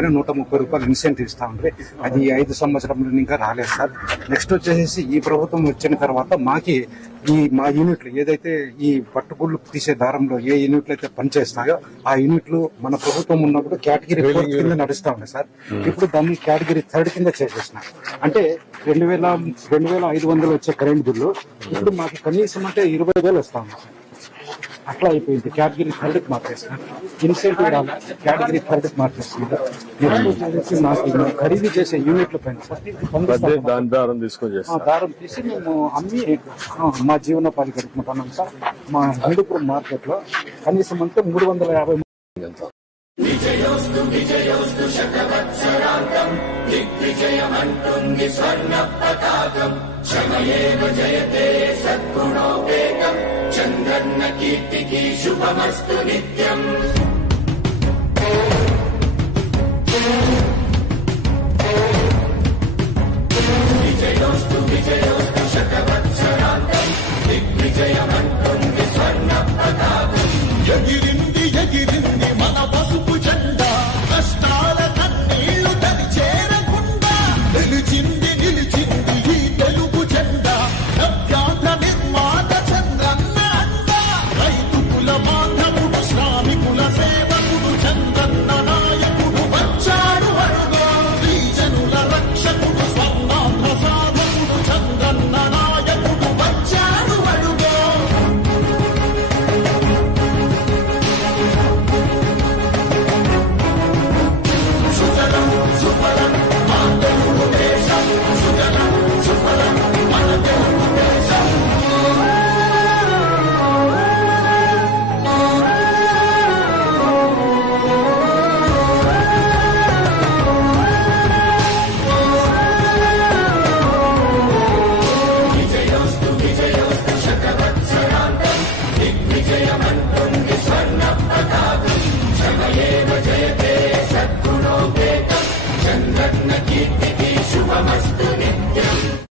పైన 130 రూపాయలు ఇన్సెంటివ్ ఇస్తా ఉంటే అది 5 సంవత్సరంలో ఇంకా రాలేదు సార్. నెక్స్ట్ వచ్చేసి ఈ ప్రభుత్వం వచ్చిన తర్వాత మా యూనిట్లు ఏదైతే ఈ పట్టుగుళ్ళు తీసే దారంలో ఏ యూనిట్లు అయితే పనిచేస్తాయో ఆ యూనిట్లు మన ప్రభుత్వం ఉన్నప్పుడు కేటగిరీ 4 కింద నడుస్తా ఉన్నాయి సార్. ఇప్పుడు దాన్ని కేటగిరీ 3 కింద చేసేసిన. అంటే 2,500 వచ్చే కరెంట్ బిల్లు ఇప్పుడు మాకు కనీసం అంటే 20,000 వస్తా ఉంది సార్. అట్లా అయిపోయింది. కేటగిరీ 3కి మార్చేస్తున్నారు. ఇన్సెంటివ్ కేటగిరీ 3కి మార్చేస్తున్నారు. నాకు ఖరీదు చేసే యూనిట్ల పైన దారం తీసి మేము అమ్మి మా జీవనోపాధి గడుపుకుంటున్నాం సార్. మా హిందూపురం మార్కెట్ లో కనీసం అంటే 350 విజయోస్తు విజయోస్తు శతవత్సరాంతం దిగ్విజయమంటుంది స్వర్ణ పతాకం క్షమయేవ జయతే సద్గుణోపేతం చంద్రన్న కీర్తికి శుభమస్తు నిత్యం.